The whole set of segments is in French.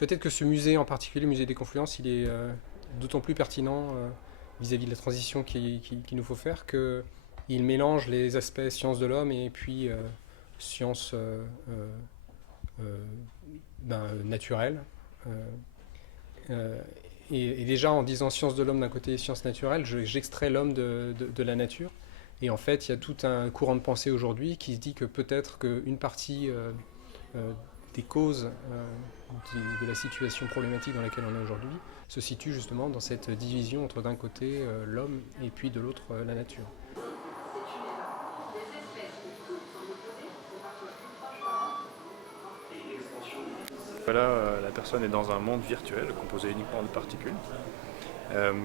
peut-être que ce musée en particulier, le musée des Confluences, il est d'autant plus pertinent vis-à-vis de la transition qu'il nous faut faire qu'il mélange les aspects sciences de l'homme et puis sciences naturelles. Euh, euh, et déjà en disant sciences de l'homme d'un côté et sciences naturelles, j'extrais l'homme de la nature. Et en fait, il y a tout un courant de pensée aujourd'hui qui se dit que peut-être qu'une partie euh, des causes de la situation problématique dans laquelle on est aujourd'hui se situe justement dans cette division entre d'un côté l'homme et puis de l'autre la nature. Là, la personne est dans un monde virtuel composé uniquement de particules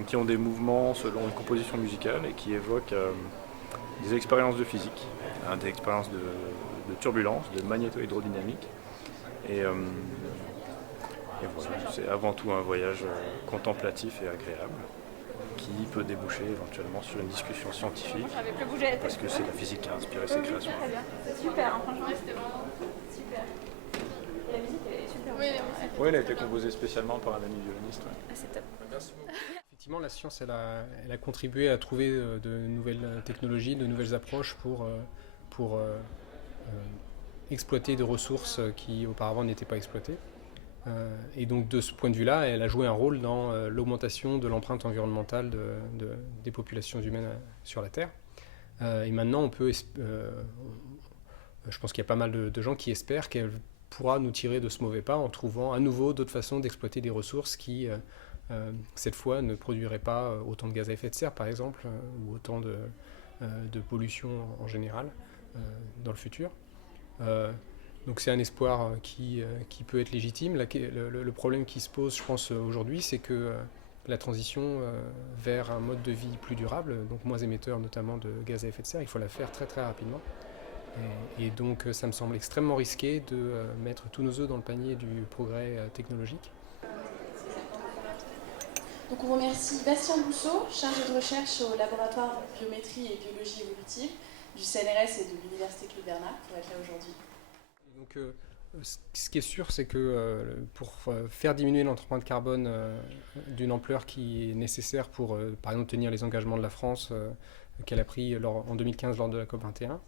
qui ont des mouvements selon une composition musicale et qui évoquent des expériences de physique, des expériences de turbulence, de magnéto-hydrodynamique. Et, euh, et voilà, c'est avant tout un voyage contemplatif et agréable qui peut déboucher éventuellement sur une discussion scientifique parce que c'est la physique qui a inspiré ces créations. Très bien, c'est super, hein, franchement c'était vraiment super. Et la musique elle est super. Oui, Oui, elle a été composée spécialement par un ami violoniste. Ouais. ah, c'est top. Merci beaucoup. Effectivement, la science, elle a contribué à trouver de nouvelles technologies, de nouvelles approches pour exploiter des ressources qui auparavant n'étaient pas exploitées. Et donc de ce point de vue-là, elle a joué un rôle dans l'augmentation de l'empreinte environnementale des populations humaines sur la Terre. Et maintenant, je pense qu'il y a pas mal de gens qui espèrent qu'elle pourra nous tirer de ce mauvais pas en trouvant à nouveau d'autres façons d'exploiter des ressources qui, cette fois, ne produiraient pas autant de gaz à effet de serre, par exemple, ou autant de pollution en général dans le futur. Donc c'est un espoir qui peut être légitime. Le problème qui se pose, je pense, aujourd'hui, c'est que la transition vers un mode de vie plus durable, donc moins émetteur notamment de gaz à effet de serre, il faut la faire très très rapidement. Et donc ça me semble extrêmement risqué de mettre tous nos œufs dans le panier du progrès technologique. Donc on remercie Bastien Bousseau, chargé de recherche au laboratoire de biométrie et biologie évolutive du CNRS et de l'Université Claude Bernard pour être là aujourd'hui. Donc, ce qui est sûr, c'est que pour faire diminuer l'empreinte carbone d'une ampleur qui est nécessaire pour, par exemple, tenir les engagements de la France qu'elle a pris en 2015 lors de la COP21,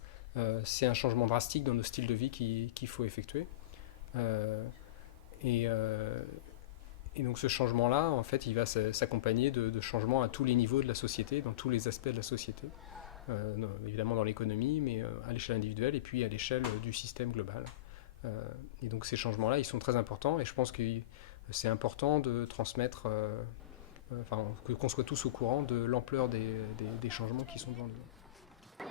c'est un changement drastique dans nos styles de vie qu'il faut effectuer. Et donc ce changement-là, en fait, il va s'accompagner de changements à tous les niveaux de la société, dans tous les aspects de la société. Évidemment dans l'économie, mais à l'échelle individuelle et puis à l'échelle du système global. Et donc ces changements-là, ils sont très importants et je pense que c'est important de transmettre, qu'on soit tous au courant de l'ampleur des changements qui sont devant nous.